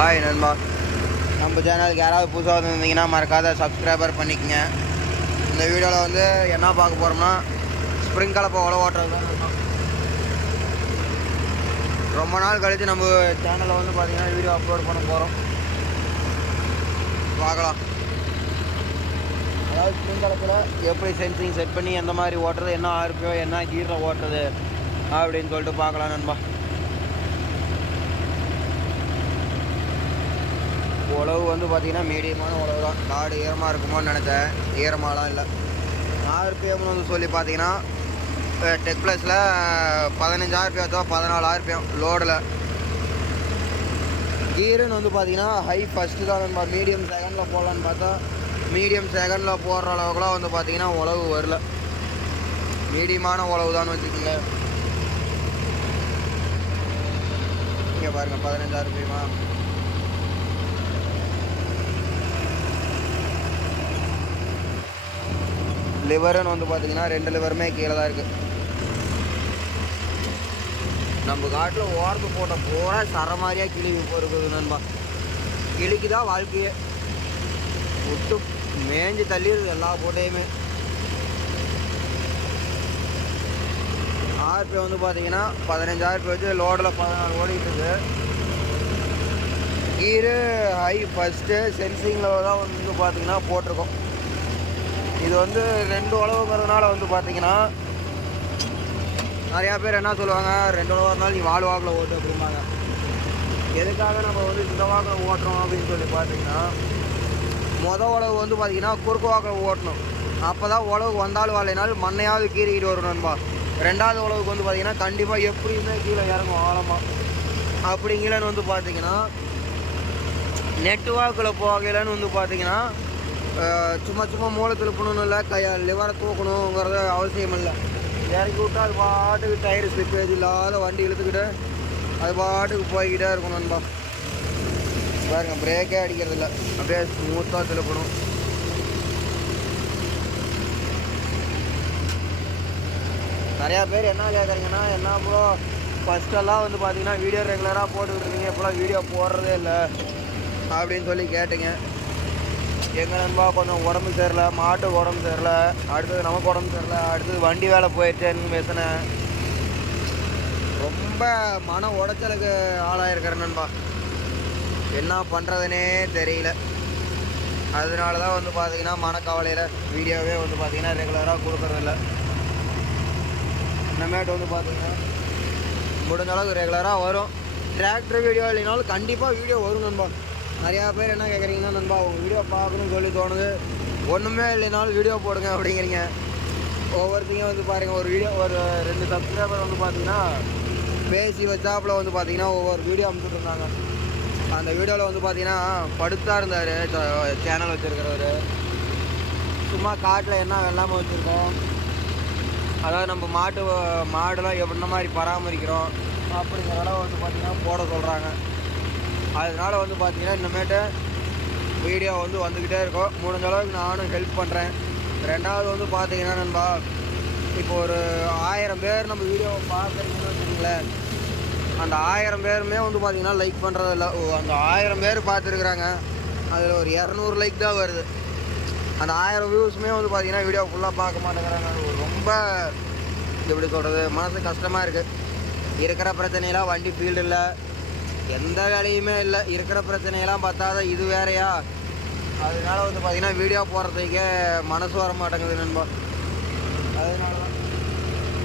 Hi நண்பா நம்ம சேனலுக்கு யாராவது புதுசாக வந்திருந்தீங்கன்னா மறக்காத சப்ஸ்கிரைபர் பண்ணிக்கங்க. இந்த வீடியோவில் வந்து என்ன பார்க்க போகிறோம்னா ஸ்ப்ரிங் கலப்பை உழவு ஓட்டுறது தான் ரொம்ப நாள் கழித்து நம்ம சேனலில் வந்து பார்த்திங்கன்னா வீடியோ அப்லோட் பண்ண போகிறோம் பார்க்கலாம். அதாவது ஸ்ப்ரிங் கலப்பில் எப்படி சென்சிங் செட் பண்ணி எந்த மாதிரி ஓட்டுறது என்ன ஆர்பியோ என்ன கீரில் ஓட்டுறது அப்படின்னு சொல்லிட்டு பார்க்கலாம் நண்பா உழவு வந்து பார்த்தீங்கன்னா மீடியமான உழவு தான். காடு ஈரமாக இருக்குமோன்னு நினச்சேன் ஈரமாலாம் இல்லை. ஆர்பிஎம்னு வந்து சொல்லி பார்த்தீங்கன்னா டெக் ப்ளஸில் பதினஞ்சு ஆர்பிஎத்தோ பதினாலு ஆர்பிஎம் லோடில். கீருன்னு வந்து பார்த்தீங்கன்னா ஹை ஃபஸ்ட்டு தான் நம்ம மீடியம் செகண்டில் போடலான்னு பார்த்தா மீடியம் செகண்டில் போடுற அளவுக்குலாம் வந்து பார்த்தீங்கன்னா உழவு வரல. மீடியமான உழவு தான் வச்சுக்கோங்க இங்கே பாருங்கள் பதினஞ்சு லிவருன்னு வந்து பார்த்தீங்கன்னா ரெண்டு லிவருமே கீழே தான் இருக்குது நம்ம காட்டில் ஓரத்து போட்ட பூரா சர மாதிரியாக கிளிவி போயிருக்குது நண்பா. கிளிக்கு தான் வாழ்க்கையே. விட்டு மேஞ்சு தள்ளிடுது எல்லா போட்டையுமே. ஆர்பி வந்து பார்த்தீங்கன்னா பதினஞ்சு ஆர்பி வச்சு லோடில் பதினாறு ஓடிக்கிட்டு இருக்குது கீரு ஹை ஃபஸ்ட்டு சென்சிங்கில் தான் வந்து பார்த்தீங்கன்னா போட்டிருக்கோம். இது வந்து ரெண்டு உழவுங்கிறதுனால வந்து பார்த்தீங்கன்னா நிறையா பேர் என்ன சொல்லுவாங்க ரெண்டு உழவு இருந்தாலும் நீ வாழ் வாக்கில் ஓட்டு அப்படிம்பாங்க. எதுக்காக நம்ம வந்து இந்த வாக்கில் ஓட்டுறோம் அப்படின்னு சொல்லி பார்த்தீங்கன்னா மொதல் உழவு வந்து பார்த்தீங்கன்னா குறுக்கு வாக்கில் ஓட்டணும். அப்போ தான் உழவு வந்தாலும் வரலைனாலும் மண்ணையாவது கீறிக்கிட்டு வரும் நண்பா. ரெண்டாவது உழவுக்கு வந்து பார்த்தீங்கன்னா கண்டிப்பாக எப்படியுமே கீழே இறங்கும் ஆழமாக அப்படிங்கிறன்னு வந்து பார்த்தீங்கன்னா நெட்டு வாக்கில் போகலன்னு வந்து பார்த்தீங்கன்னா சும்மா சும்மா மூளை திருப்பணும் இல்லை கையை லிவரை தூக்கணுங்கிறது அவசியம் இல்லை. இறக்கி விட்டா அது பாட்டுக்கு டயர் ஸ்லிப்பேஜ் இல்லாத வண்டி இழுத்துக்கிட்டு அது பாட்டுக்கு போய்கிட்டே இருக்கும் நண்பா. பாருங்க பிரேக்கே அடிக்கிறது இல்லை. அப்படியே ஸ்மூத்தாக திருப்பணும். நிறையா பேர் என்ன கேட்குறீங்கன்னா என்ன ப்ரோ ஃபஸ்ட்டெல்லாம் வந்து பார்த்தீங்கன்னா வீடியோ ரெகுலராக போட்டுக்கிட்டு இருக்கீங்க. இப்போலாம் வீடியோ போடுறதே இல்லை. அப்படின்னு சொல்லி கேட்டுங்க. எங்கள் நண்பா கொஞ்சம் உடம்பு சரியில்லை மாட்டு உடம்பு சரியில்லை அடுத்தது நமக்கு உடம்பு சரியில்லை அடுத்தது வண்டி வேலை போயிடுச்சேன்னு பேசினேன். ரொம்ப மன உடைச்சலுக்கு ஆளாயிருக்கிறேன் நண்பா. என்ன பண்ணுறதுனே தெரியல. அதனால தான் வந்து பார்த்தீங்கன்னா மனக்கவலையில் வீடியோவே வந்து பார்த்தீங்கன்னா ரெகுலராக கொடுக்கறதில்ல. இனிமேட்டு வந்து பார்த்தீங்கன்னா முடிஞ்ச அளவுக்கு ரெகுலராக வரும். டிராக்டர் வீடியோ இல்லைனாலும் கண்டிப்பாக வீடியோ வரும் நண்பா. நிறையா பேர் என்ன கேட்குறீங்கன்னா நண்பா உங்கள் வீடியோ பார்க்கணும்னு சொல்லி தோணுது. ஒன்றுமே இல்லைனாலும் வீடியோ போடுங்க அப்படிங்கிறீங்க. ஒவ்வொருத்தையும் வந்து பாருங்கள் ஒரு வீடியோ ஒரு ரெண்டு சப்ஸ்கிரைபர் வந்து பார்த்தீங்கன்னா பேசி வச்சாப்பில் வந்து பார்த்தீங்கன்னா ஒவ்வொரு வீடியோ அனுப்பிச்சுட்டு அந்த வீடியோவில் வந்து பார்த்தீங்கன்னா படுத்தா இருந்தார் சேனல் வச்சுருக்கிறவர். சும்மா காட்டில் என்ன வெள்ளாமல் வச்சுருக்கோம். அதாவது நம்ம மாட்டு மாடுலாம் என்ன மாதிரி பராமரிக்கிறோம். அப்படிங்கிற அளவு வந்து பார்த்திங்கன்னா போட சொல்கிறாங்க அதனால வந்து பார்த்தீங்கன்னா இனிமேட்டு வீடியோ வந்து வந்துக்கிட்டே இருக்கும். முடிஞ்ச அளவுக்கு நானும் ஹெல்ப் பண்ணுறேன் ரெண்டாவது வந்து பார்த்தீங்கன்னா நண்பா இப்போ ஒரு ஆயிரம் பேர் நம்ம வீடியோவை பார்க்குறீங்கன்னு வச்சுக்கோங்களேன். அந்த ஆயிரம் பேருமே வந்து பார்த்திங்கன்னா லைக் பண்ணுறதில்ல ஓ அந்த ஆயிரம் பேர் பார்த்துருக்குறாங்க அதில் ஒரு இரநூறு லைக் தான் வருது. அந்த ஆயிரம் வியூஸுமே வந்து பார்த்திங்கன்னா வீடியோ ஃபுல்லாக பார்க்க மாட்டேங்கிறாங்க. ரொம்ப எப்படி சொல்கிறது மனசு கஷ்டமாக இருக்குது இருக்கிற பிரச்சனையெல்லாம் வண்டி ஃபீல்டு இல்லை எந்த வேலையுமே இல்லை. இருக்கிற பிரச்சனையெல்லாம் பார்த்தாத இது வேறையா? அதனால வந்து பார்த்தீங்கன்னா வீடியோ போடுறதுக்கே மனசு வர மாட்டேங்குது நண்பா. அதனால தான்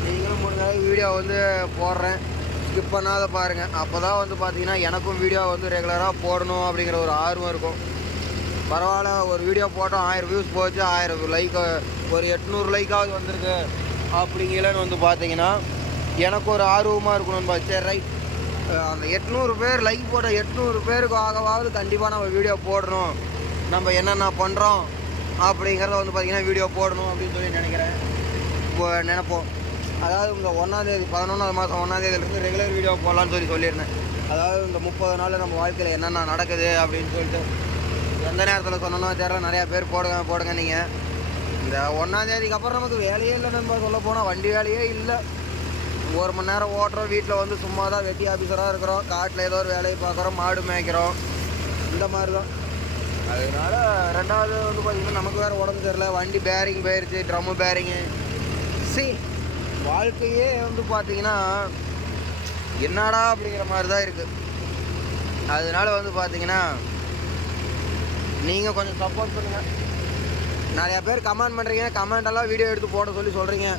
நீங்களும் முடிஞ்சாலும் வீடியோ வந்து போடுறேன். ஸ்கிப் பண்ணாத பாருங்கள் அப்போ தான் வந்து பார்த்தீங்கன்னா எனக்கும் வீடியோ வந்து ரெகுலராக போடணும் அப்படிங்கிற ஒரு ஆர்வம் இருக்கும். பரவாயில்ல ஒரு வீடியோ போட்டோம் ஆயிரம் வியூஸ் போச்சு ஆயிரம் லைக் ஒரு எட்நூறு லைக்காவது வந்திருக்கு அப்படிங்கலன்னு வந்து பார்த்தீங்கன்னா எனக்கு ஒரு ஆர்வமாக இருக்கும் நண்பா. சரி ரைட் அந்த எட்நூறு பேர் லைக் போட்ட எட்நூறு பேருக்கு ஆகவாவது கண்டிப்பாக நம்ம வீடியோ போடணும். நம்ம என்னென்ன பண்ணுறோம் அப்படிங்கிறத வந்து பார்த்திங்கன்னா வீடியோ போடணும் அப்படின்னு சொல்லி நினைக்கிறேன். இப்போ நினைப்போம். அதாவது இந்த ஒன்றாந்தேதி பதினொன்றாவது மாதம் ஒன்றாந்தேதியிலேருந்து ரெகுலர் வீடியோ போடலான்னு சொல்லி சொல்லியிருந்தேன். அதாவது இந்த முப்பது நாள் நம்ம வாழ்க்கையில் என்னென்ன நடக்குது அப்படின்னு சொல்லிட்டு. எந்த நேரத்தில் சொன்னோன்னா தெரியல. நிறையா பேர் போடுங்க போடுங்க நீங்கள் இந்த ஒன்றாந்தேதிக்கு அப்புறம் நமக்கு வேலையே இல்லை நம்ம சொல்ல போனால் வண்டி வேலையே இல்லை. ஒரு மணி நேரம் ஓட்டுறோம். வீட்டில் வந்து சும்மா தான் வெட்டி ஆஃபீஸராக இருக்கிறோம். காட்டில் ஏதோ ஒரு வேலையை பார்க்குறோம். மாடு மேய்க்கிறோம். இந்த மாதிரி தான் அதனால ரெண்டாவது வந்து பார்த்தீங்கன்னா நமக்கு வேறு உடம்பு சரியில்லை. வண்டி பேரிங் போயிருச்சு. ட்ரம்மு பேரிங்கு சி வாழ்க்கையே வந்து பார்த்தீங்கன்னா என்னடா அப்படிங்கிற மாதிரி தான் இருக்குது அதனால வந்து பார்த்தீங்கன்னா நீங்கள் கொஞ்சம் சப்போர்ட் பண்ணுங்கள் நிறையா பேர் கமெண்ட் பண்ணுறீங்க கமெண்ட் எல்லாம் வீடியோ எடுத்து போட சொல்லி சொல்கிறீங்க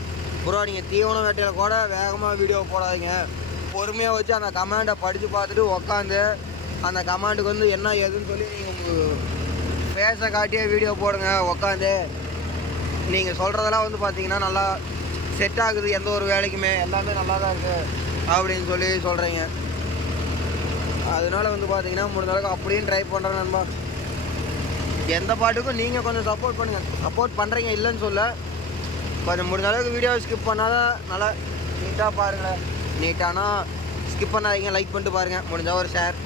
ப்ரோ நீங்கள் தீவன வேட்டையில் கூட வேகமாக வீடியோ போடாதீங்க. பொறுமையாக வச்சு அந்த கமாண்டை படித்து பார்த்துட்டு உக்காந்து அந்த கமாண்டுக்கு வந்து என்ன ஏதுன்னு சொல்லி நீங்கள் பேச காட்டியே வீடியோ போடுங்க உக்காந்து. நீங்கள் சொல்கிறதெல்லாம் வந்து பார்த்தீங்கன்னா நல்லா செட் ஆகுது எந்த ஒரு வேலைக்குமே. எல்லாமே நல்லா தான் இருக்குது அப்படின்னு சொல்லி சொல்கிறீங்க அதனால வந்து பார்த்தீங்கன்னா முடிஞ்ச அளவுக்கு அப்படியும் ட்ரை பண்ணுறேன் நண்பா. எந்த பாட்டுக்கும் நீங்கள் கொஞ்சம் சப்போர்ட் பண்ணுங்கள் சப்போர்ட் பண்ணுறீங்க இல்லைன்னு சொல்ல. கொஞ்சம் முடிஞ்ச அளவுக்கு வீடியோ ஸ்கிப் பண்ணாதான் நல்லா நீட்டாக பாருங்கள் நீட்டானா ஸ்கிப் பண்ணாதீங்க லைக் பண்ணிட்டு பாருங்கள் முடிஞ்சால் ஒரு ஷேர்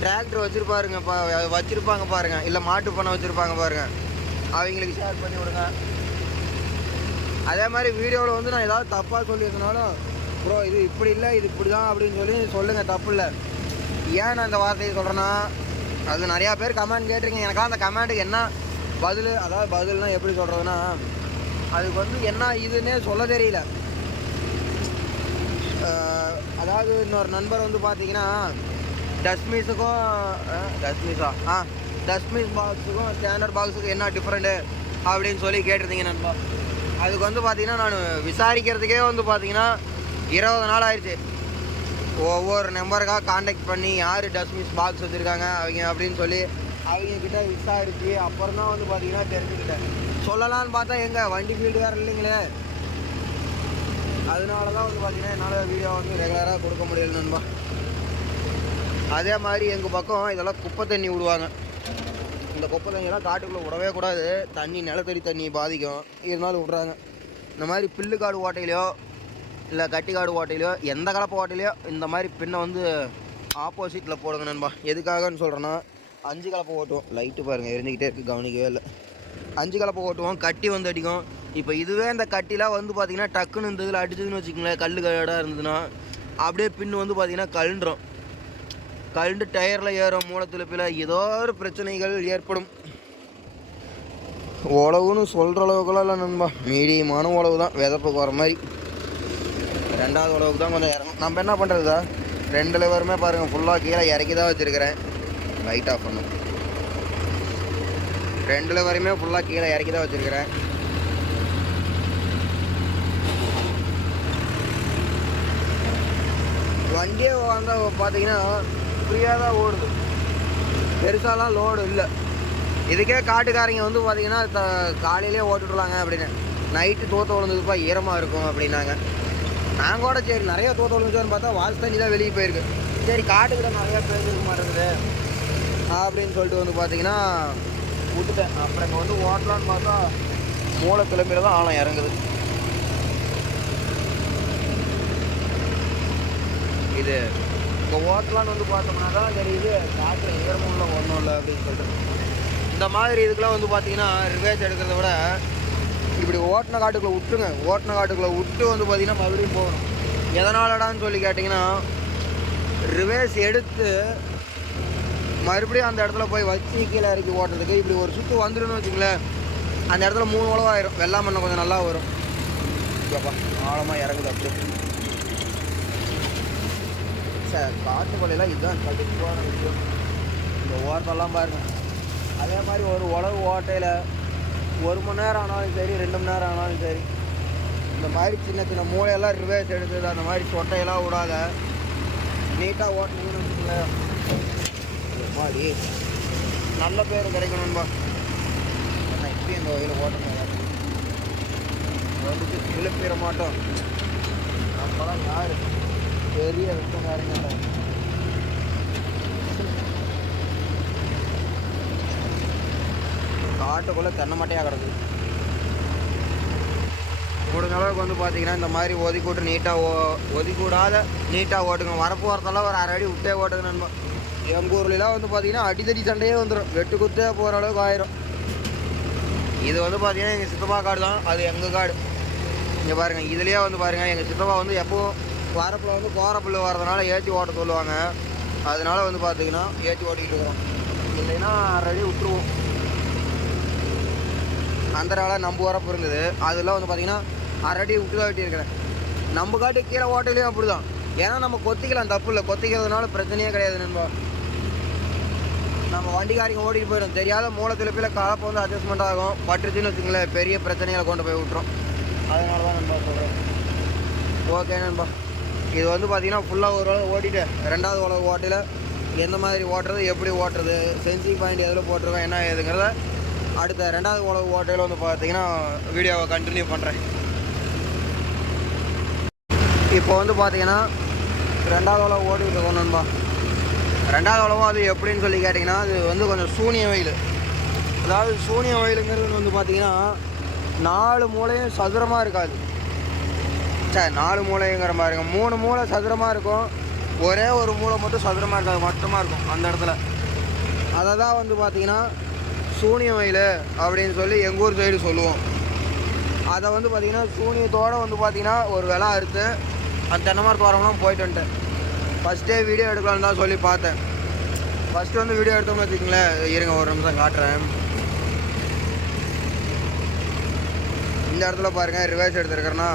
டிராக்டர் வச்சுருப்பாருங்க பா வச்சுருப்பாங்க பாருங்கள் இல்லை மாட்டு பண்ண வச்சுருப்பாங்க பாருங்கள் அவங்களுக்கு ஷேர் பண்ணி விடுங்க. அதே மாதிரி வீடியோவில் வந்து நான் ஏதாவது தப்பாக சொல்லியிருந்தனாலும் ப்ரோ இது இப்படி இல்லை இது இப்படி தான் அப்படின்னு சொல்லி சொல்லுங்கள் தப்பு இல்லை. ஏன் நான் இந்த வார்த்தையை சொல்கிறேன்னா அது நிறையா பேர் கமெண்ட் கேட்டிருக்கீங்க. எனக்காக அந்த கமெண்ட்டுக்கு என்ன பதில் அதாவது பதில்னால் எப்படி சொல்கிறதுனா அதுக்கு வந்து என்ன இதுன்னே சொல்ல தெரியல. அதாவது இன்னொரு நண்பர் வந்து பார்த்தீங்கன்னா டஸ்ட்மிஸுக்கும் டஸ்ட்மிஸா ஆ டஸ்ட்மிஸ் பாக்ஸுக்கும் ஸ்டாண்டர்ட் பாக்ஸுக்கும் என்ன டிஃப்ரெண்ட்டு அப்படின்னு சொல்லி கேட்டிருந்தீங்க நண்பா. அதுக்கு வந்து பார்த்தீங்கன்னா நான் விசாரிக்கிறதுக்கே வந்து பார்த்தீங்கன்னா இருபது நாள் ஆயிடுச்சு ஒவ்வொரு நம்பருக்காக காண்டாக்ட் பண்ணி யார் டஸ்ட்மிஸ் பாக்ஸ் வச்சுருக்காங்க அவங்க அப்படின்னு சொல்லி அவங்க கிட்ட விசாரிச்சு அப்புறம் தான் வந்து பார்த்தீங்கன்னா தெரிஞ்சுக்கிட்டேன். சொல்லலாம்னு பார்த்தா எங்கே? வண்டி ஃபீல்டு வேறு இல்லைங்களே. அதனால தான் வந்து பார்த்தீங்கன்னா என்னால் வீடியோ வந்து ரெகுலராக கொடுக்க முடியல நண்பா. அதே மாதிரி எங்கள் பக்கம் இதெல்லாம் குப்பை தண்ணி விடுவாங்க. இந்த குப்பை தண்ணியெல்லாம் காட்டுக்குள்ளே விடவே கூடாது. தண்ணி நிலத்தடி தண்ணி பாதிக்கும். இருந்தாலும் விட்றாங்க. இந்த மாதிரி பில்லு காடு ஓட்டையிலையோ இல்லை கட்டி காடு ஓட்டையிலையோ எந்த கலப்பு ஓட்டையிலையோ இந்த மாதிரி பின்னை வந்து ஆப்போசிட்டில் போடுங்க நண்பா. எதுக்காகன்னு சொல்கிறேன்னா அஞ்சு கலப்பை ஓட்டுவோம் லைட்டு பாருங்கள் எரிஞ்சிக்கிட்டே இருக்குது கவனிக்கவே இல்லை. அஞ்சு கலப்பை ஓட்டுவோம் கட்டி வந்து அடிக்கும். இப்போ இதுவே இந்த கட்டிலாம் வந்து பார்த்தீங்கன்னா டக்குன்னு இந்த இதில் அடிச்சதுன்னு வச்சுக்கோங்களேன் கல் கடாக இருந்ததுன்னா அப்படியே பின்னு வந்து பார்த்திங்கன்னா கழுன்றோம் கழுண்டு டயரில் ஏறும் மூலத்திழப்பில் ஏதோ ஒரு பிரச்சனைகள் ஏற்படும். உழவுன்னு சொல்கிற அளவுக்குலாம் இல்லை நண்பா. மீடியமான உழவு தான் விதப்புக்கு வர மாதிரி. ரெண்டாவது உழவுக்கு தான் கொஞ்சம் இறங்கும். நம்ம என்ன பண்ணுறதா ரெண்டு லெவருமே பாருங்கள் ஃபுல்லாக கீழே இறக்கி தான் வச்சுருக்கிறேன். லைட் ஆஃப் பண்ணும் ரெண்டில் வரையுமே ஃபுல்லாக கீழே இறக்கி தான் வச்சுருக்கிறேன். வண்டியே வந்து பார்த்தீங்கன்னா ஃப்ரீயாக தான் ஓடுது. பெருசாலாம் லோடு இல்லை. இதுக்கே காட்டுக்காரங்க வந்து பார்த்தீங்கன்னா த காலையிலே ஓட்டுட்லாங்க அப்படின்னு. நைட்டு தோத்த விழுந்ததுப்பா ஈரமாக இருக்கும் அப்படின்னாங்க. நாங்கள் கூட சரி நிறைய தோத்த விழுந்துச்சோன்னு பார்த்தா வாசு தண்ணி தான் வெளியே போயிருக்கு. சரி காட்டுக்கிட்ட நிறையா பேசிருக்க மாட்டேங்குது அப்படின்னு சொல்லிட்டு வந்து பார்த்தீங்கன்னா விட்டுட்டேன். அப்புறம் இங்கே வந்து ஓட்டலான்னு பார்த்தா மூளை கிளம்பியில் தான் ஆழம் இறங்குது. இது இப்போ ஓட்டலான்னு வந்து பார்த்தோம்னா தான் தெரியுது காட்டில் ஈரமும் இல்லை ஒன்றும் இல்லை அப்படின்னு சொல்லிட்டு இந்த மாதிரி இதுக்கெல்லாம் வந்து பார்த்தீங்கன்னா ரிவேஜ் எடுக்கிறத விட இப்படி ஓட்டின காட்டுக்குள்ளே விட்டுருங்க. ஓட்டின காட்டுக்குள்ளே விட்டு வந்து பார்த்தீங்கன்னா மறுபடியும் போகணும். எதனாலடான்னு சொல்லி கேட்டிங்கன்னா ரிவேஸ் எடுத்து மறுபடியும் அந்த இடத்துல போய் வச்சு கீழே இறக்கி ஓட்டுறதுக்கு இப்படி ஒரு சுற்று வந்துடுன்னு வச்சுங்களேன் அந்த இடத்துல மூணு உழவாயிரும் வெள்ளாம் மண்ணை கொஞ்சம் நல்லா வரும். ஆழமாக இறங்குது அப்படியே. சார் காட்டு கொலையெல்லாம் இதுதான் கடுப்பான விஷயம். இந்த ஓரத்தெல்லாம் பாருங்கள் அதே மாதிரி ஒரு உழவு ஓட்டையில் ஒரு மணி நேரம் ஆனாலும் சரி ரெண்டு மணி நேரம் ஆனாலும் சரி இந்த மாதிரி சின்ன சின்ன மூளையெல்லாம் ரிவேர்ஸ் எடுத்தது அந்த மாதிரி சொட்டையெல்லாம் விடாத நீட்டாக ஓட்டணும்னு வச்சுக்கோங்களேன். மாதிரி நல்ல பேர் கிடைக்கணும் நான் இப்பயும் இந்த வகையில் ஓட்டணும் வந்துட்டு விழுப்பிட மாட்டோம். நம்மளாம் யார்? பெரிய வெட்டக்காரங்க காட்டுக்குள்ளே தென்னை மாட்டையாக கிடக்குது முடிஞ்சளவுக்கு வந்து பார்த்தீங்கன்னா இந்த மாதிரி ஒதுக்கி விட்டு நீட்டாக ஓ ஒதுக்கி விடாத நீட்டாக ஓட்டுங்க. வரப்பு வரத்தெல்லாம் ஒரு அரை அடி விட்டே ஓட்டுங்க நண்பா. எங்கள் ஊர்லலாம் வந்து பார்த்தீங்கன்னா அடித்தடி சண்டையே வந்துடும் வெட்டு குத்தே போகிற அளவுக்கு ஆயிரும். இது வந்து பார்த்தீங்கன்னா எங்கள் சித்தப்பா காடு தான். அது எங்கள் காடு. இங்கே பாருங்கள் இதுலேயே வந்து பாருங்கள் எங்கள் சித்தப்பா வந்து எப்போவும் வரப்பில் வந்து கோரப்புல் வரதுனால ஏற்றி ஓட்ட சொல்லுவாங்க. அதனால வந்து பார்த்தீங்கன்னா ஏற்றி ஓட்டிக்கிட்டு இருக்கிறோம். இல்லைன்னா அரை அடி விட்டுருவோம். அந்த நாள நம்ப வரப்பு இருந்தது அதெல்லாம் வந்து பார்த்தீங்கன்னா அரை விட்டு தான் வெட்டியிருக்கிறேன். நம்ம காட்டு கீழே ஓட்டலையும் அப்படி தான் ஏன்னா நம்ம கொத்திக்கலாம் தப்பு இல்லை. கொத்திக்கிறதுனால பிரச்சனையே கிடையாது நண்பா. நம்ம வண்டிக்காரிங்க ஓடிட்டு போயிடும். தெரியாத மூலத்தில் திருப்பியில் கலப்பை வந்து அட்ஜஸ்ட்மெண்ட் ஆகும். பட்டுச்சுன்னு வச்சுங்களேன் பெரிய பிரச்சனைகளை கொண்டு போய் விட்டுரும். அதனால தான் நண்பா சொல்கிறேன் ஓகே நண்பா. இது வந்து பார்த்தீங்கன்னா ஃபுல்லாக ஒரு உலகம் ஓட்டிட்டு ரெண்டாவது உலக ஓட்டையில் எந்த மாதிரி ஓட்டுறது எப்படி ஓட்டுறது சென்சிங் பாயிண்ட் எதில் போட்டிருக்கோம் என்ன ஏதுங்கிறத அடுத்த ரெண்டாவது உலக ஓட்டையில் வந்து பார்த்தீங்கன்னா வீடியோவை கண்டினியூ பண்ணுறேன் இப்போ வந்து பார்த்தீங்கன்னா ரெண்டாவது உலக ஓட்டிகிட்டு இருக்கோம் நண்பா. ரெண்டாவது உலகம் அது எப்படின்னு சொல்லி கேட்டிங்கன்னா அது வந்து கொஞ்சம் சூனிய வயல். அதாவது சூனிய வயலுங்கிறது வந்து பார்த்திங்கன்னா நாலு மூலையும் சதுரமாக இருக்காது. சரி நாலு மூளைங்கிற மாதிரி இருக்கும். மூணு மூளை சதுரமாக இருக்கும். ஒரே ஒரு மூளை மட்டும் சதுரமாக இருக்காது மொத்தமாக இருக்கும் அந்த இடத்துல. அதை தான் வந்து பார்த்திங்கன்னா சூனிய வயல் அப்படின்னு சொல்லி எங்கள் ஊர் சைடு சொல்லுவோம். அதை வந்து பார்த்திங்கன்னா சூனியத்தோடு வந்து பார்த்திங்கன்னா ஒரு விலை அறுத்து அந்த தென்னை மரத்து வரவங்களும் போயிட்டு வந்துட்டேன். ஃபஸ்ட்டே வீடியோ எடுக்கலாம்னு தான் சொல்லி பார்த்தேன். ஃபஸ்ட்டு வந்து வீடியோ எடுத்தோம்னு வச்சுக்கங்களேன். இருங்க ஒரு நிமிஷம் காட்டுறேன். இந்த இடத்துல பாருங்கள் ரிவர்ஸ் எடுத்துருக்கிறேன்னா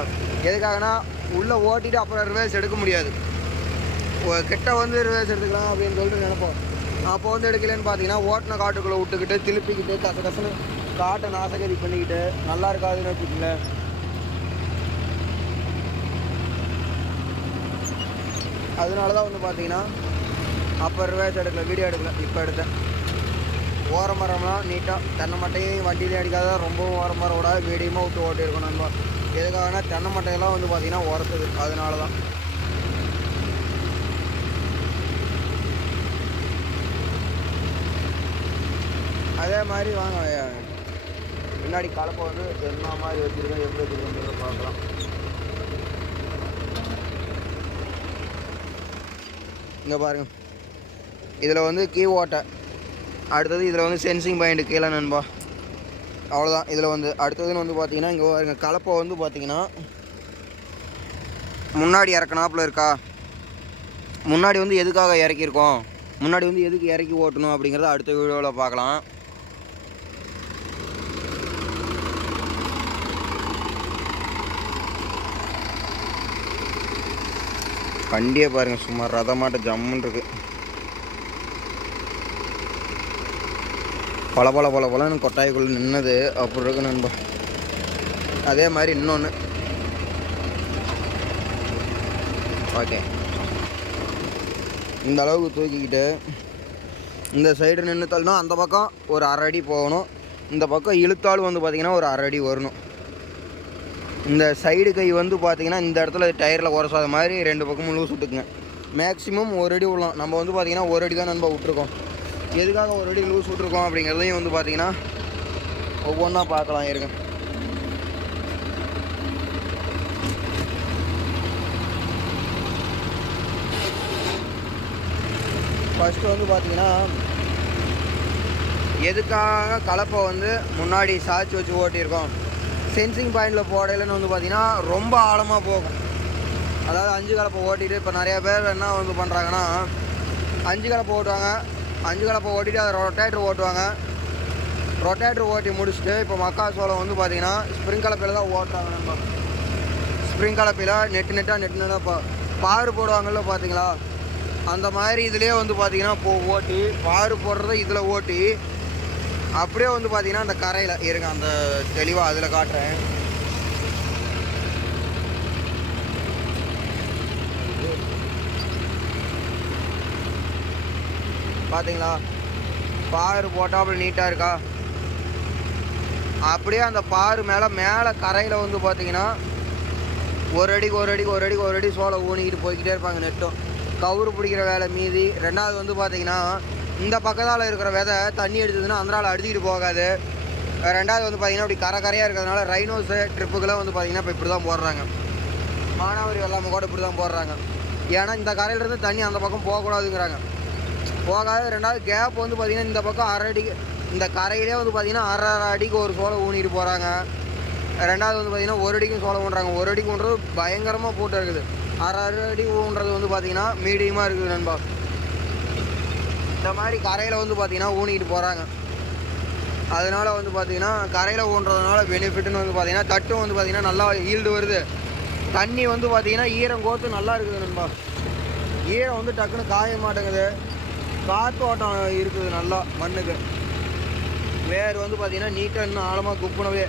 எதுக்காகனா உள்ளே ஓட்டிட்டு அப்புறம் ரிவர்ஸ் எடுக்க முடியாது. கிட்ட வந்து ரிவர்ஸ் எடுத்துக்கலாம் அப்படின்னு சொல்லிட்டு நினைப்போம். அப்போ வந்து எடுக்கலன்னு பார்த்தீங்கன்னா ஓட்டின காட்டுக்குள்ளே விட்டுக்கிட்டு திருப்பிக்கிட்டு கச கசன்னு காட்டை நாசகதி பண்ணிக்கிட்டு நல்லா இருக்காதுன்னு வச்சுக்கங்களேன். அதனால தான் வந்து பார்த்தீங்கன்னா அப்போ ரூபாய்ச்சி எடுக்கல வீடியோ எடுக்கல இப்போ எடுத்தேன். ஓர மரம்லாம் நீட்டாக தென்னை மட்டையும் வண்டியிலையும் அடிக்காத ரொம்பவும் ஓர மரம் விடாது மீடியமாக விட்டு இருக்கணும் நண்பா. எதுக்காகனா தென்னை மட்டையெல்லாம் வந்து பார்த்தீங்கன்னா உரத்துது அதனால தான். அதே மாதிரி வாங்க முன்னாடி கலப்பை வந்து என்ன மாதிரி வச்சுருக்கோம் எப்படி வச்சுருக்கோங்கிறத பார்க்கலாம். இங்கே பாருங்க. இதில் வந்து கீ ஓட்டை அடுத்தது இதில் வந்து சென்சிங் பாயிண்ட் கீழே நண்பா. அவ்வளோதான் இதில் வந்து அடுத்ததுன்னு வந்து பார்த்தீங்கன்னா இங்கே பாருங்கள் கலப்பை வந்து பார்த்தீங்கன்னா முன்னாடி இறக்குனாப்புல இருக்கா? முன்னாடி வந்து எதுக்காக இறக்கியிருக்கோம்? முன்னாடி வந்து எதுக்கு இறக்கி ஓட்டணும் அப்படிங்கிறத அடுத்த வீடியோவில் பார்க்கலாம். வண்டியை பாருங்க சும்மா ரதமாட்ட ஜம்முன்னு இருக்கு. பல பல பல பலன்னு கொட்டாய்க்குள்ளே நின்னது. அப்படி இருக்கு நண்பா. அதே மாதிரி இன்னொன்று ஓகே இந்த அளவுக்கு தூக்கிக்கிட்டு இந்த சைடு நின்று அந்த பக்கம் ஒரு அரை அடி போகணும். இந்த பக்கம் இழுத்தாலும் வந்து பார்த்திங்கன்னா ஒரு அரை அடி வரணும். இந்த சைடு கை வந்து பார்த்தீங்கன்னா இந்த இடத்துல டயரில் உரசாத மாதிரி ரெண்டு பக்கமும் லூஸ் விட்டுக்குங்க. மேக்ஸிமம் ஒரு அடி விடலாம் நம்ம வந்து பார்த்திங்கன்னா ஒரு அடி தான் நண்பா விட்ருக்கோம் எதுக்காக ஒரு அடி லூஸ் விட்ருக்கோம் அப்படிங்கிறதையும் வந்து பார்த்திங்கன்னா ஒவ்வொன்றா பார்க்கலாம் இருங்க. ஃபஸ்ட்டு வந்து பார்த்தீங்கன்னா எதுக்காக கலப்பை வந்து முன்னாடி சாய்ச்சி வச்சு ஓட்டியிருக்கோம்? சென்சிங் பாயிண்டில் போடையிலன்னு வந்து பார்த்தீங்கன்னா ரொம்ப ஆழமாக போகும். அதாவது அஞ்சு கலப்பை ஓட்டிட்டு இப்போ நிறையா பேர் என்ன வந்து பண்ணுறாங்கன்னா அஞ்சு கலப்பை ஓட்டுவாங்க. அஞ்சு கலப்பை ஓட்டிட்டு அதை ரொட்டேட்டர் ஓட்டுவாங்க. ரொட்டேட்டர் ஓட்டி முடிச்சுட்டு இப்போ மக்காச்சோளம் வந்து பார்த்தீங்கன்னா ஸ்ப்ரிங் கலப்பையில் தான் ஓட்டுறாங்க நம்ம. ஸ்ப்ரிங் கலப்பையில் நெட்டு நெட்டாக நெட்டு நெட்டாக பா பாரு போடுவாங்கள்ல பார்த்தீங்களா அந்த மாதிரி இதுலேயே வந்து பார்த்தீங்கன்னா போ ஓட்டி பாரு போடுறத இதில் ஓட்டி அப்படியே வந்து பார்த்தீங்கன்னா அந்த கரையில் இருங்க அந்த தெளிவாக அதில் காட்டுறேன். பார்த்தீங்களா பாரு போட்டாப்புல நீட்டாக இருக்கா? அப்படியே அந்த பாரு மேலே மேலே கரையில் வந்து பார்த்தீங்கன்னா ஒரு அடிக்கு ஒரு அடிக்கு ஒரு அடிக்கு ஒரு அடி சோளம் ஊனிக்கிட்டு போய்கிட்டே இருப்பாங்க நெட்டும். கவுரு பிடிக்கிற வேலை மீதி. ரெண்டாவது வந்து பார்த்தீங்கன்னா இந்த பக்கத்தால் இருக்கிற விதை தண்ணி எடுத்ததுன்னா அந்தரால் அடிச்சுக்கிட்டு போகாது. ரெண்டாவது வந்து பார்த்தீங்கன்னா அப்படி கரை கரையாக இருக்கிறதுனால ரைனோஸு ட்ரிப்புக்கெல்லாம் வந்து பார்த்தீங்கன்னா இப்போ இப்படி தான் போடுறாங்க. மானாவாரி வெள்ளாமை கூட இப்படி தான் போடுறாங்க. ஏன்னா இந்த கரையிலேருந்து தண்ணி அந்த பக்கம் போகக்கூடாதுங்கிறாங்க. போகாது. ரெண்டாவது கேப் வந்து பார்த்திங்கன்னா இந்த பக்கம் அரை அடிக்கு இந்த கரையிலே வந்து பார்த்திங்கன்னா அரை அரை அடிக்கு ஒரு சோளம் ஊனிட்டு போகிறாங்க ரெண்டாவது வந்து பார்த்திங்கன்னா ஒரு அடிக்கும் சோளம் ஊன்றாங்க. ஒரு அடிக்கு ஊன்றது பயங்கரமாக போட்டு இருக்குது. அரை அரை அடி ஊன்றது வந்து பார்த்தீங்கன்னா மீடியமாக இருக்குது நண்பா. இந்த மாதிரி கரையில் வந்து பார்த்தீங்கன்னா ஊனிக்கிட்டு போகிறாங்க அதனால் வந்து பார்த்தீங்கன்னா கரையில் ஊன்றதுனால பெனிஃபிட்னு வந்து பார்த்தீங்கன்னா தட்டும் வந்து பார்த்தீங்கன்னா நல்லா ஈல்டு வருது. தண்ணி வந்து பார்த்தீங்கன்னா ஈரம் கோத்து நல்லா இருக்குது நண்பா. ஈரம் வந்து டக்குன்னு காய மாட்டேங்குது. காற்று ஓட்டம் இருக்குது நல்லா மண்ணுக்கு. வேர் வந்து பார்த்தீங்கன்னா நீட்டாக இன்னும் ஆழமாக குப்புனவே.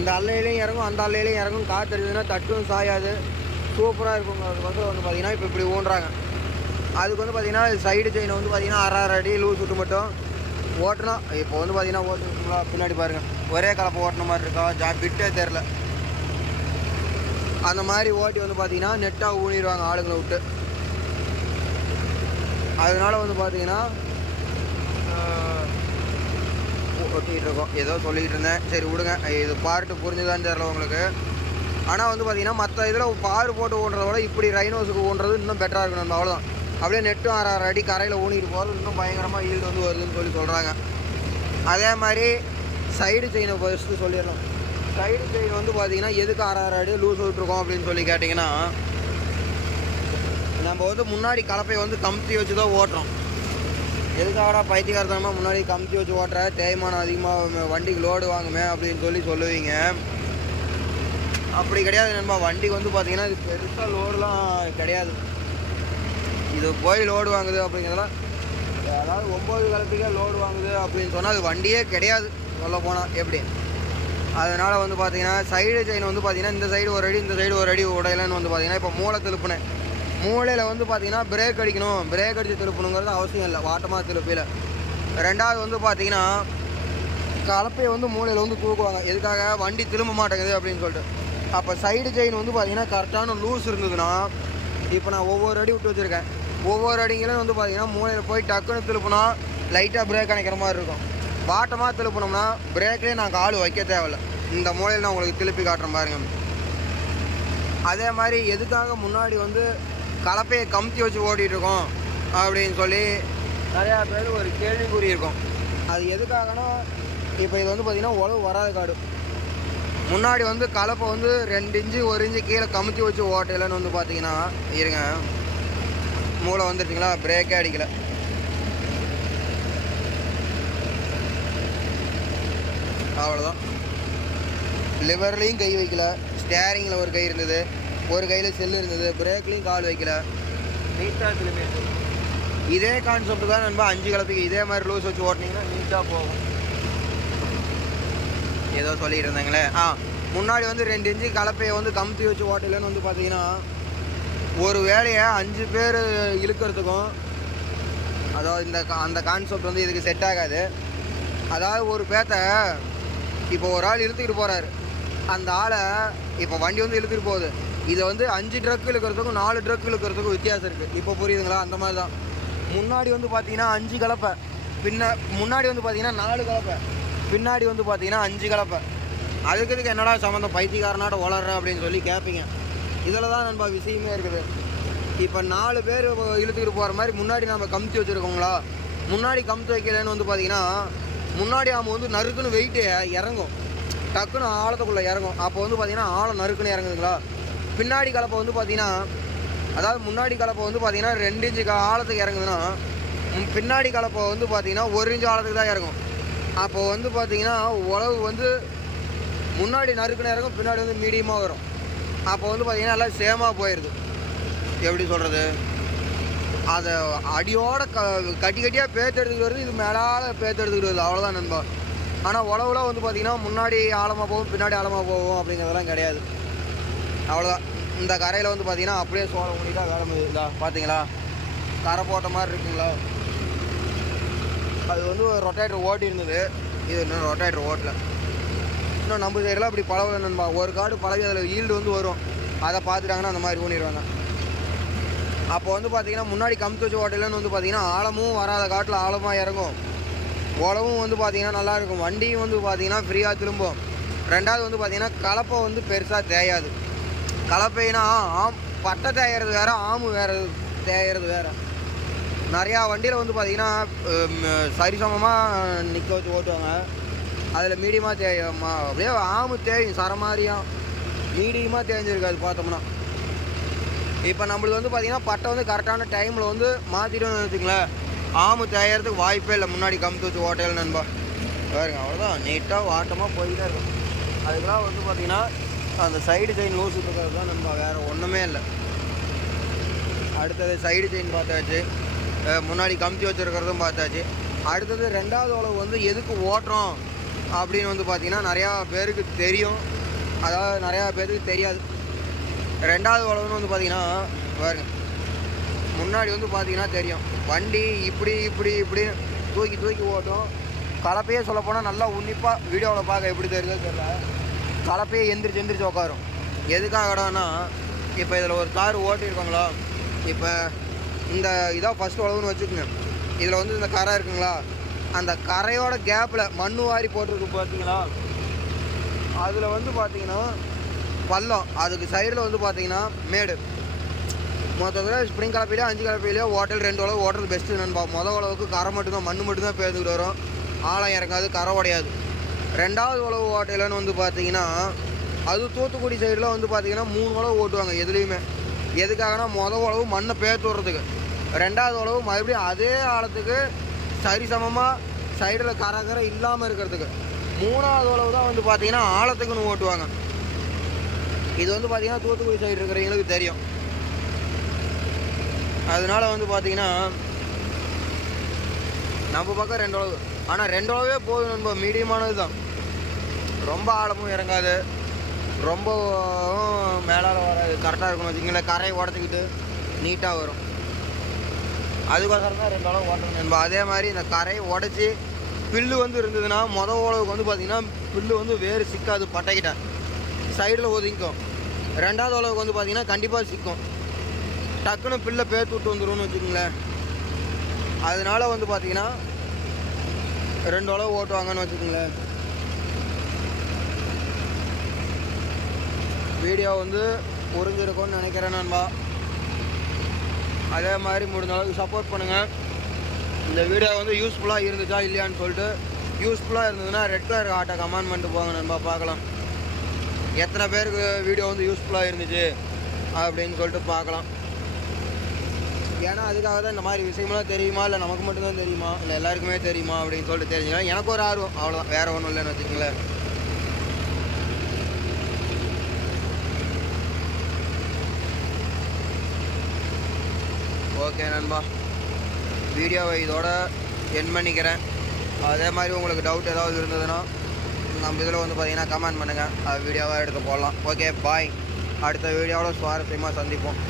இந்த அல்லையிலையும் இறங்கும் அந்த அல்லையிலையும் இறங்கும். காற்று அடிச்சதுன்னா தட்டும் சாயாது. சூப்பராக இருக்குங்க. வந்து வந்து பார்த்தீங்கன்னா இப்போ இப்படி ஊன்றாங்க. அதுக்கு வந்து பார்த்தீங்கன்னா சைடு செயின் வந்து பார்த்தீங்கன்னா அரை அரை அடி லூஸ் விட்டு மட்டும் ஓட்டணும். இப்போ வந்து பார்த்தீங்கன்னா ஓட்டுங்களா பின்னாடி பாருங்கள் ஒரே கலப்பை ஓட்டின மாதிரி இருக்கா? ஜா பிட்டே தெரில அந்த மாதிரி ஓட்டி வந்து பார்த்தீங்கன்னா நெட்டாக ஊனிடுவாங்க ஆளுங்களை விட்டு. அதனால வந்து பார்த்தீங்கன்னா ஓட்டிகிட்டு ஒட்டிகிட்டு இருக்கோம். ஏதோ சொல்லிக்கிட்டு இருந்தேன். சரி விடுங்க. இது பார்ட்டு புரிஞ்சுதான்னு தெரில உங்களுக்கு. ஆனால் வந்து பார்த்தீங்கன்னா மற்ற இதில் பாரு போட்டு ஓடுறத விட இப்படி ரைனோஸுக்கு ஓடுறது இன்னும் பெட்டராக இருக்கணும். நம்ம அவ்வளோதான் அப்படியே நெட்டும் அரை அரை அடி கரையில் ஊனிட்டு போகிறது இன்னும் பயங்கரமாக ஈல்டு வந்து வருதுன்னு சொல்லி சொல்கிறாங்க அதே மாதிரி சைடு செயினை ஃபஸ்ட்டு சொல்லிடலாம் சைடு செயின் வந்து பார்த்திங்கன்னா எதுக்கு அரை அரை அடி லூஸ் விட்டுருக்கோம் அப்படின்னு சொல்லி கேட்டிங்கன்னா நம்ம வந்து முன்னாடி கலப்பையை வந்து கமுத்தி வச்சு தான் ஓட்டுறோம். எதுக்காகடா பைத்தியகாரத்தனமாக முன்னாடி கமுத்தி வச்சு ஓட்டுற? தேய்மானம் அதிகமாக வண்டிக்கு லோடு வாங்குமே அப்படின்னு சொல்லி சொல்லுவீங்க. அப்படி கிடையாது நண்பா. வண்டிக்கு வந்து பார்த்தீங்கன்னா இது பெருசாக லோடுலாம் கிடையாது. இது போய் லோடு வாங்குது அப்படிங்கிறதெல்லாம் அதாவது ஒம்பது காலத்துக்கே லோடு வாங்குது அப்படின்னு சொன்னால் அது வண்டியே கிடையாது சொல்ல போனால் எப்படி? அதனால் வந்து பார்த்தீங்கன்னா சைடு செயின் வந்து பார்த்தீங்கன்னா இந்த சைடு ஒரு அடி இந்த சைடு ஒரு அடி உடையலன்னு வந்து பார்த்தீங்கன்னா இப்போ மூளை திருப்பினேன். மூளையில் வந்து பார்த்தீங்கன்னா பிரேக் அடிக்கணும். பிரேக் அடித்து திருப்பணுங்கிறது அவசியம் இல்லை. வாட்டமாக திருப்பியில் ரெண்டாவது வந்து பார்த்தீங்கன்னா கலப்பையை வந்து மூளையில் வந்து தூக்குவாங்க. எதுக்காக? வண்டி திரும்ப மாட்டேங்குது அப்படின்னு சொல்லிட்டு. அப்போ சைடு செயின் வந்து பார்த்தீங்கன்னா கரெக்டான லூஸ் இருந்ததுன்னா இப்போ நான் ஒவ்வொரு அடி விட்டு வச்சுருக்கேன். ஒவ்வொரு அடிங்களும் வந்து பார்த்தீங்கன்னா மூளையில் போய் டக்குன்னு திருப்பினா லைட்டாக பிரேக் அணைக்கிற மாதிரி இருக்கும். பாட்டமாக திருப்பினோம்னா பிரேக்லேயே நாங்கள் ஆள் வைக்க தேவையில்ல. இந்த மூலையில் நான் உங்களுக்கு திருப்பி காட்டுறேன் பாருங்க அதே மாதிரி எதுக்காக முன்னாடி வந்து கலப்பையை கமுத்தி வச்சு ஓட்டிகிட்டு இருக்கோம் அப்படின்னு சொல்லி நிறையா பேர் ஒரு கேள்விக்குறி இருக்கும் அது எதுக்காகனா இப்போ இது வந்து பார்த்திங்கன்னா உழவு வராத காடு. முன்னாடி வந்து கலப்பை வந்து ரெண்டு இன்ச்சு ஒரு இன்ச்சு கீழே கமுத்தி வச்சு ஓட்டையிலன்னு வந்து பார்த்தீங்கன்னா இருங்க. மூளை வந்துருச்சுங்களா? பிரேக்கே அடிக்கல. அவ்வளோதான் லிவர்லேயும் கை வைக்கல. ஸ்டேரிங்கில் ஒரு கை இருந்தது. ஒரு கையில் செல்லு இருந்தது. பிரேக்லேயும் கால் வைக்கல. நீட்டாக திரும்பி இதே கான்செப்ட் தான் நண்பா. அஞ்சு கலத்துக்கு இதே மாதிரி லூஸ் வச்சு ஓட்டினீங்கன்னா நீட்டாக போகும். ஏதோ சொல்லிட்டு இருந்தாங்களே. ஆ முன்னாடி வந்து ரெண்டு இன்ச்சு கலப்பையை வந்து கமுத்தி வச்சு ஓட்டலன்னு வந்து பார்த்தீங்கன்னா ஒரு வேலையை அஞ்சு பேர் இழுக்கிறதுக்கும் அதாவது இந்த கா- அந்த கான்செப்ட் வந்து இதுக்கு செட் ஆகாது. அதாவது ஒரு பேத்த இப்போ ஒரு ஆள் இழுத்துக்கிட்டு போகிறாரு அந்த ஆளை இப்போ வண்டி வந்து இழுத்துட்டு போகுது. இதை வந்து அஞ்சு ட்ரக் இழுக்கிறதுக்கும் நாலு ட்ரக் இழுக்கிறதுக்கும் வித்தியாசம் இருக்குது இப்போ புரியுதுங்களா? அந்த மாதிரி தான். முன்னாடி வந்து பார்த்தீங்கன்னா அஞ்சு கலப்பை. பின்ன முன்னாடி வந்து பார்த்தீங்கன்னா நாலு கலப்பை. பின்னாடி வந்து பார்த்தீங்கன்னா அஞ்சு கலப்பை. அதுக்கு இதுக்கு என்னடா சம்மந்தம் பைத்தியக்காரனாட்ட வளர்றேன் அப்படின்னு சொல்லி கேட்பீங்க இதில் தான் நண்பா விஷயமே இருக்குது. இப்போ நாலு பேர் இழுத்துக்கிட்டு போகிற மாதிரி முன்னாடி நம்ம கமுத்தி வச்சுருக்கோங்களா? முன்னாடி கமுத்தி வைக்கலன்னு வந்து பார்த்தீங்கன்னா முன்னாடி ஆமை வந்து நறுக்குன்னு வெயிட்டு இறங்கும். டக்குன்னு ஆழத்துக்குள்ளே இறங்கும். அப்போ வந்து பார்த்தீங்கன்னா ஆழம் நறுக்குன்னு இறங்குதுங்களா? பின்னாடி கலப்பை வந்து பார்த்தீங்கன்னா அதாவது முன்னாடி கலப்பை வந்து பார்த்தீங்கன்னா ரெண்டு இன்ச்சு ஆழத்துக்கு இறங்குதுன்னா பின்னாடி கலப்பை வந்து பார்த்தீங்கன்னா ஒரு இன்ச்சு ஆழத்துக்கு தான் இறங்கும். அப்போ வந்து பார்த்தீங்கன்னா உழவு வந்து முன்னாடி நறுக்குன்னு இறங்கும் பின்னாடி வந்து மீடியமாக வரும். அப்போ வந்து பார்த்திங்கன்னா எல்லாம் சேமாக போயிடுது எப்படி சொல்கிறது அதை அடியோட க கட்டி கட்டியாக பேத்தெடுத்துக்கிட்டு வருது இது மேலால் பேத்தெடுத்துக்கிட்டு வருது. அவ்வளோதான் நண்பா. ஆனால் உழவுல வந்து பார்த்திங்கன்னா முன்னாடி ஆழமாக போகும் பின்னாடி ஆழமாக போகும் அப்படிங்கிறதெல்லாம் கிடையாது. அவ்வளோதான் இந்த கரையில் வந்து பார்த்திங்கன்னா அப்படியே சோளம் ஊனிட்டா வேலை முடியுதா. பார்த்தீங்களா கரை போட்ட மாதிரி இருக்குங்களா? அது வந்து ஒரு ரொட்டேட்டர் ஓட்டி இருந்தது இது இன்னும் ரொட்டேட்டர் ஓட்டலை. இன்னும் நம்ம சைடெலாம் அப்படி பழகல நண்பா. ஒரு காடு பழகி அதில் ஈல்டு வந்து வரும். அதை பார்த்துட்டாங்கன்னா அந்த மாதிரி ஊனிடுவாங்க அப்போ வந்து பார்த்தீங்கன்னா முன்னாடி கமுத்து வச்ச ஓட்டையிலன்னு வந்து பார்த்தீங்கன்னா ஆழமும் வராத காட்டில் ஆழமாக இறங்கும். உழவும் வந்து பார்த்தீங்கன்னா நல்லா இருக்கும். வண்டியும் வந்து பார்த்தீங்கன்னா ஃப்ரீயாக திரும்பும். ரெண்டாவது வந்து பார்த்தீங்கன்னா கலப்பை வந்து பெருசாக தேயாது. கலப்பைனா ஆம் பட்டை தேயறது வேற ஆமு வேறு தேயறது வேற. நிறையா வண்டியில் வந்து பார்த்தீங்கன்னா சரிசமமாக நிற்க வச்சு ஓட்டுவாங்க. அதில் மீடியமாக தேய அப்படியே ஆமு தேயும் சர மாதிரியும் மீடியமாக தேஞ்சிருக்காது பார்த்தோம்னா. இப்போ நம்மளுக்கு வந்து பார்த்தீங்கன்னா பட்டை வந்து கரெக்டான டைமில் வந்து மாற்றிட்டோம்னு வச்சுங்களேன் ஆமு தேயறதுக்கு வாய்ப்பே இல்லை. முன்னாடி கமுத்து வச்சு ஓட்டையில் நண்பா பாருங்க அவ்வளோதான் நீட்டாக வாட்டமாக போயிட்டே இருக்கும். அதுக்கெல்லாம் வந்து பார்த்தீங்கன்னா அந்த சைடு செயின் லூஸ் இருக்கிறது தான் நண்பா வேறு ஒன்றுமே இல்லை. அடுத்தது சைடு செயின் பார்த்தாச்சு. முன்னாடி கமுத்தி வச்சுருக்கிறதும் பார்த்தாச்சு. அடுத்தது ரெண்டாவது உழவு வந்து எதுக்கு ஓட்டுறோம்? அப்படின்னு வந்து பார்த்தீங்கன்னா நிறையா பேருக்கு தெரியும். அதாவது நிறையா பேருக்கு தெரியாது. ரெண்டாவது உழவுன்னு வந்து பார்த்தீங்கன்னா பாருங்க. முன்னாடி வந்து பார்த்தீங்கன்னா தெரியும். வண்டி இப்படி இப்படி இப்படி தூக்கி தூக்கி ஓட்டும். கலப்பையே சொல்லப்போனால் நல்லா உன்னிப்பாக வீடியோவில் பார்க்க எப்படி தெரியுதோ தெரியல. கலப்பையே எந்திரிச்சு எந்திரிச்சு உட்காரும். எதுக்காகடான்னா இப்போ இதில் ஒரு கார் ஓட்டியிருக்காங்களா? இப்போ இந்த இதாக ஃபஸ்ட்டு உழவுன்னு வச்சுக்கோங்க. இதில் வந்து இந்த காராக இருக்குங்களா? அந்த கரையோட கேப்பில் மண் வாரி போட்டிருக்கு பார்த்தீங்களா? அதில் வந்து பார்த்தீங்கன்னா பள்ளம். அதுக்கு சைடில் வந்து பார்த்தீங்கன்னா மேடு. மொத்தத்தில் ஸ்ப்ரிங் கலப்பையிலே அஞ்சு கலப்பையிலே ஓட்டல் ரெண்டு உழவு ஹோட்டல் பெஸ்ட்டு நண்பா மொதல் அளவுக்கு கரை மட்டும்தான் மண் மட்டும்தான் பேர்ந்துக்கிட்டு வரும். ஆழம் இறங்காது கரை உடையாது. ரெண்டாவது உழவு ஓட்டையிலன்னு வந்து பார்த்தீங்கன்னா அது தூத்துக்குடி சைடில் வந்து பார்த்தீங்கன்னா மூணு உழவு ஓட்டுவாங்க எதுலேயுமே. எதுக்காகனா மொதல் உழவு மண்ணை பேர்த்து விட்றதுக்கு. ரெண்டாவது உழவு மறுபடியும் அதே ஆழத்துக்கு சரிசமமாக சைடில் கரை கரை இல்லாமல் இருக்கிறதுக்கு. மூணாவது அளவு தான் வந்து பார்த்தீங்கன்னா ஆழத்துக்குன்னு ஓட்டுவாங்க. இது வந்து பார்த்தீங்கன்னா தூத்துக்குடி சைடு இருக்கிறவங்களுக்கு தெரியும். அதனால வந்து பார்த்தீங்கன்னா நம்ம பக்கம் ரெண்டு அளவு ஆனால் ரெண்டு அளவே போதும் நம்ம மீடியமானது தான். ரொம்ப ஆழமும் இறங்காது. ரொம்ப மேலால் வராது. கரெக்டாக இருக்கணும் வச்சுங்களேன் கரையை உடச்சிக்கிட்டு நீட்டாக வரும். அதுக்கோசரம் தான் ரெண்டு அளவு ஓட்டணும். நண்பா அதே மாதிரி இந்த கரையை உடச்சி பில்லு வந்து இருந்ததுன்னா மொதல் உழவுக்கு வந்து பார்த்திங்கன்னா பில்லு வந்து வேறு சிக்காது பட்டைக்கிட்ட. சைடில் ஒதுங்கிக்கும். ரெண்டாவது உழவுக்கு வந்து பார்த்திங்கன்னா கண்டிப்பாக சிக்கும். டக்குன்னு பில்லை பேர்த்து விட்டு வந்துரும்னு வச்சுக்கோங்களேன். அதனால வந்து பார்த்தீங்கன்னா ரெண்டு உழவு ஓட்டுவாங்கன்னு வச்சுக்கோங்களேன். வீடியோ வந்து புரிஞ்சிருக்கும்னு நினைக்கிறேன் நண்பா. அதே மாதிரி முடிஞ்ச அளவுக்கு சப்போர்ட் பண்ணுங்கள் இந்த வீடியோ வந்து யூஸ்ஃபுல்லாக இருந்துச்சா இல்லையான்னு சொல்லிட்டு யூஸ்ஃபுல்லாக இருந்ததுன்னா ரெட் கலர் ஆட்டை கமெண்ட் பண்ணிட்டு போங்க நம்ம பார்க்கலாம். எத்தனை பேருக்கு வீடியோ வந்து யூஸ்ஃபுல்லாக இருந்துச்சு அப்படின்னு சொல்லிட்டு பார்க்கலாம். ஏன்னா அதுக்காக தான் இந்த மாதிரி விஷயமெல்லாம் தெரியுமா? இல்லை நமக்கு மட்டும்தான் தெரியுமா? இல்லை எல்லாருக்குமே தெரியுமா? அப்படின்னு சொல்லிட்டு தெரிஞ்சுக்கலாம் எனக்கு ஒரு ஆர்வம். அவ்வளோதான் வேறு ஒன்றும் இல்லைன்னு வச்சுக்கங்களேன். ஓகே நண்பா. வீடியோவை இதோட என் பண்ணிக்கிறேன். அதே மாதிரி உங்களுக்கு டவுட் ஏதாவது இருந்ததுன்னா நம்ம இதில் வந்து பார்த்தீங்கன்னா கமெண்ட் பண்ணுங்கள் அது வீடியோவாக எடுத்து போடலாம். ஓகே பாய் அடுத்த வீடியோவில் சுவாரஸ்யமாக சந்திப்போம்.